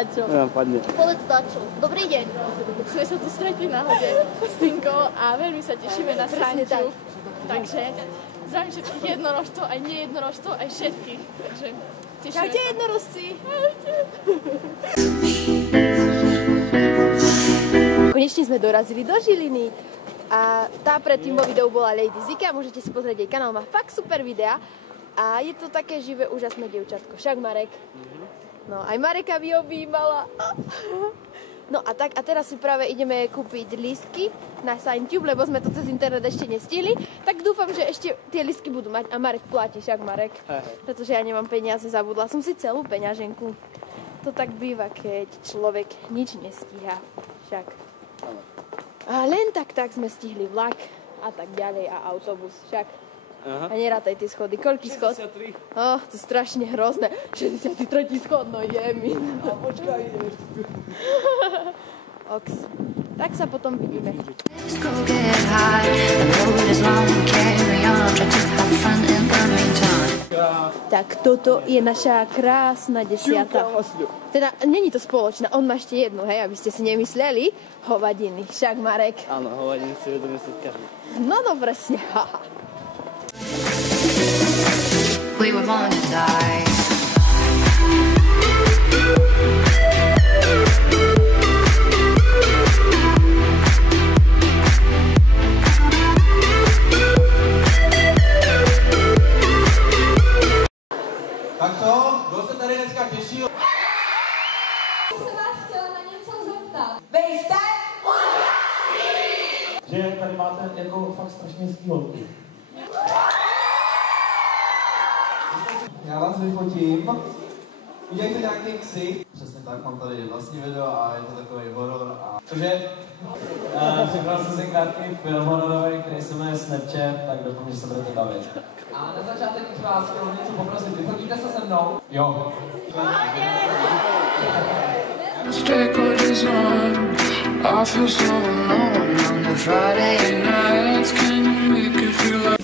dačo. Ja, padne. Povedz dačo. Dobrý deň. Sme sa tu stretli na hode s Tinkou a veľmi sa tešíme na Sanťu. Takže zdravím všetkých jednorožcov, aj nejednorožcov, aj všetkých. Takže tešíme sa. Čaute jednorožci. Konečne sme dorazili do Žiliny. A tá predtým vo videu bola Lady Zika, môžete si pozrieť jej kanál, má fakt super videa. A je to také živé, úžasné dievčatko. Však Marek? No, aj Mareka by objímala. No a tak, a teraz si práve ideme kúpiť lístky na SignTube, lebo sme to cez internet ešte nestihli. Tak dúfam, že ešte tie lístky budú mať. A Marek platí, však Marek? Pretože ja nemám peniaze, zabudla som si celú peňaženku. To tak býva, keď človek nič nestíha. Však. A len tak sme stihli vlak a tak ďalej a autobus, však. A nerátaj tie schody. Koľký schod? 63. To je strašne hrozné. 63. schod, no je mi. A počkaj, ideš. Ox. Tak sa potom vidíme. Tak toto je naša krásna desiata. Teda, není to spoločná, on má ešte jednu, hej, aby ste si nemysleli. Hovadiny, však Marek. Áno, hovadiny si vedomie každý. No presne, haha. We were born to die. Tak co? Kdo se tady dneska těšil? Já jsem vás chtěla na něco zeptat. Vy jste? Že tady máte jako fakt strašně hezký holky. Já vás vyfotím. Udělejte nějaký ksik. Přesně tak, mám tady vlastní video a je to takový horor. Takže připravil jsem si krátký film hororový, který se jmenuje Snapchat, tak doufám, že se budete bavit. A na začátek už vás chtěl něco poprosit. Vyfotíte se se mnou? Jo. I feel so alone on the Friday nights. Can you make it feel like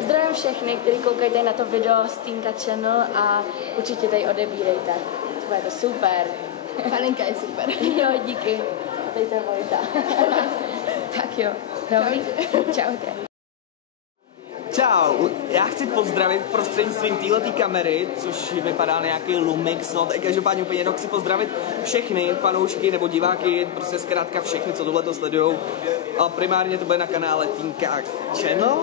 Zdravím všechny, kteří koukají na to video z Tinka Channel a určitě tady odebírejte. Bude to super. Halenka je super. Jo, díky. A tady to je Vojta. Tak jo. Dobrý. Čaute. Čau, já chci pozdravit prostřednictvím téhletý kamery, což vypadá na nějaký Lumix, no tak každopádně úplně jedno, chci pozdravit všechny fanoušky nebo diváky, prostě zkrátka všechny, co tohleto sledujou. A primárně to bude na kanále Tinka Channel.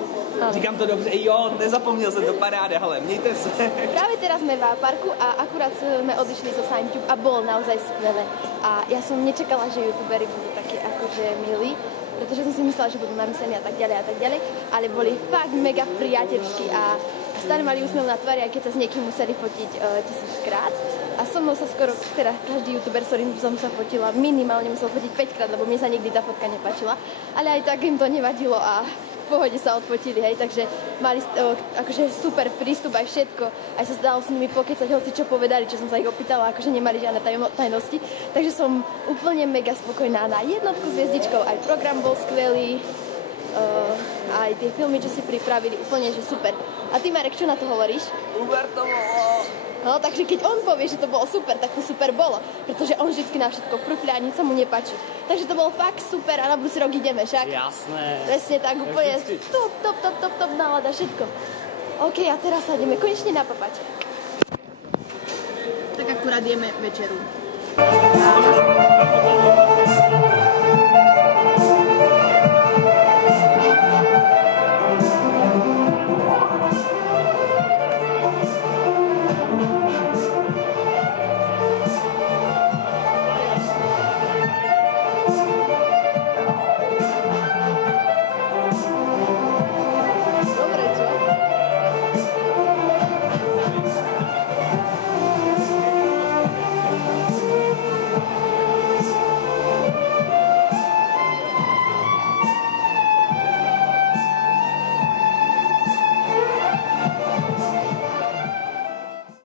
Říkám to dobře, jo, nezapomněl jsem to, paráda, hele, mějte se. Práve teraz sme v parku a akurát sme odišli zo SignTube a bolo naozaj skvelé. A ja som nečakala, že youtuberi budú takí akože milí, pretože som si myslela, že budú namyslení a tak ďalej, ale boli fakt mega priateľskí a stále mali úsmev na tvári, aj keď sa s niekým museli fotiť 1000-krát. A so mnou sa skoro, teda každý youtuber, s ktorým som sa fotila, minimálne musel fotiť 5-krát, lebo mne sa nikdy tá fotka nepáčila. Ale aj tak im to nevadilo a v pohode sa odfotili, hej, takže mali akože super prístup aj všetko. Aj sa zdalo s nimi pokecať, hoci čo povedali, čo som sa ich opýtala, akože nemali žiadne tajnosti. Takže som úplne mega spokojná na jednotku s hviezdičkou, aj program bol skvelý, aj tie filmy, čo si pripravili, úplne, že super. A ty, Marek, čo na to hovoríš? Super to bolo. No, takže keď on povie, že to bolo super, tak to super bolo. Pretože on vždycky na všetko frufľa a nič sa mu nepáči. Takže to bolo fakt super a na budúci rok ideme, však? Jasné. Presne tak, úplne top nálada, všetko. OK, a teraz sa ideme konečne napapať. Tak akurát jeme večeru.